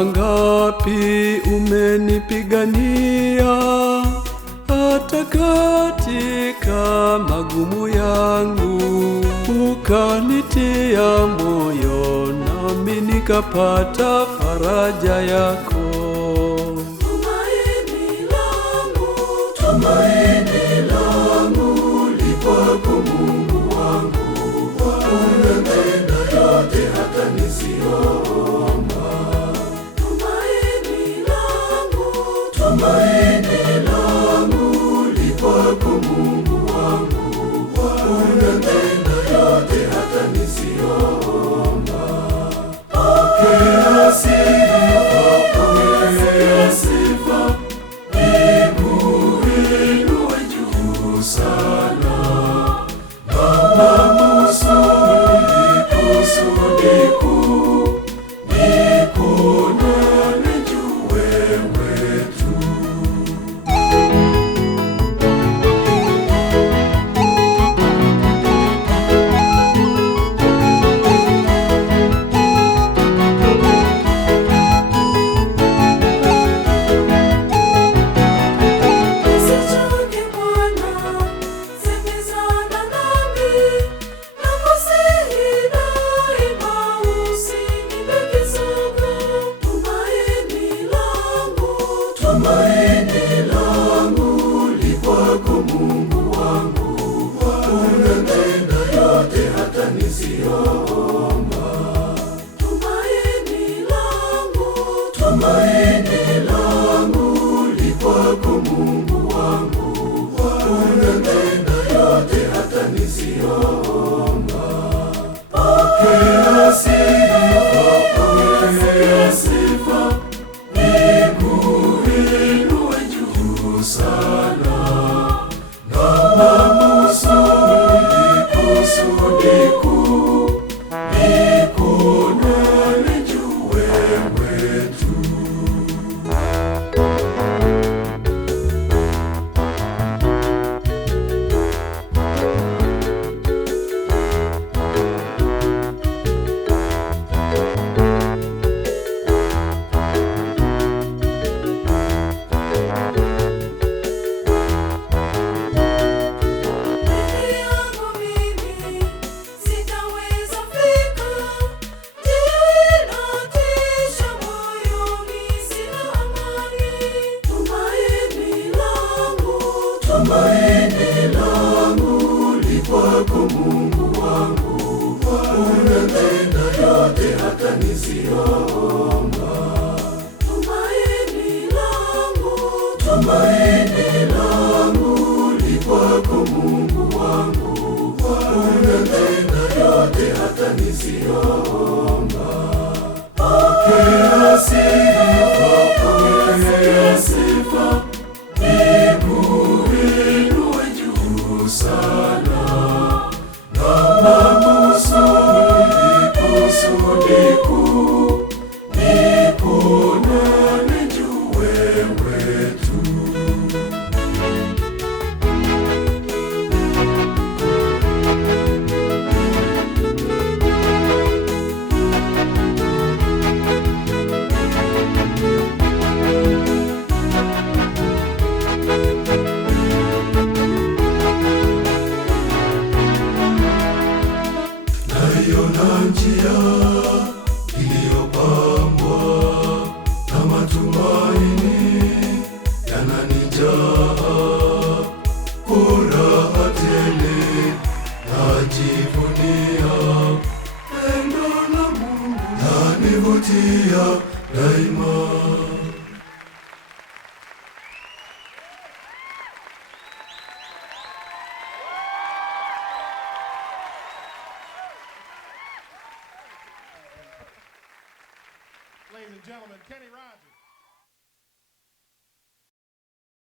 Mara ngapi umenipigania, hata katika magumu yangu, ukanitia moyo nami nikapata faraja yako. Tumaini langu li kwako Mungu wangu, unatenda yote hata nisiomba. Tumaini langu li kwako Mungu wangu, unatenda yote hata nisiomba. Pokea sifa, pokea sifa, nikuinue juu sana. Baba kusudi kuu, nikuonane juu wewe tu. Tumaini langu li kwako Mungu wangu, unatenda yote hata nisiomba. Tumaini langu li kwako Mungu wangu, unatenda yote hata nisiomba. Pokea sifa, pokea sifa, nikuinue juu sana. Baba kusudi kuu, nikuonane juu wewe tu. Tumaini langu li kwako Mungu wangu, unatenda yote hata nisiomba. Tumaini langu li kwako Mungu wangu, unatenda yote hata nisiomba. Pokea sifa, pokea sifa, nikuinue juu sana. Baba kusudi kuu, nikuonane juu wewe tu. Naiona njia iliyopambwa na matumaini yananijaa, furaha tele najivunia, pendo la Mungu lanivutia daima. Ladies and gentlemen, Kenny Rogers.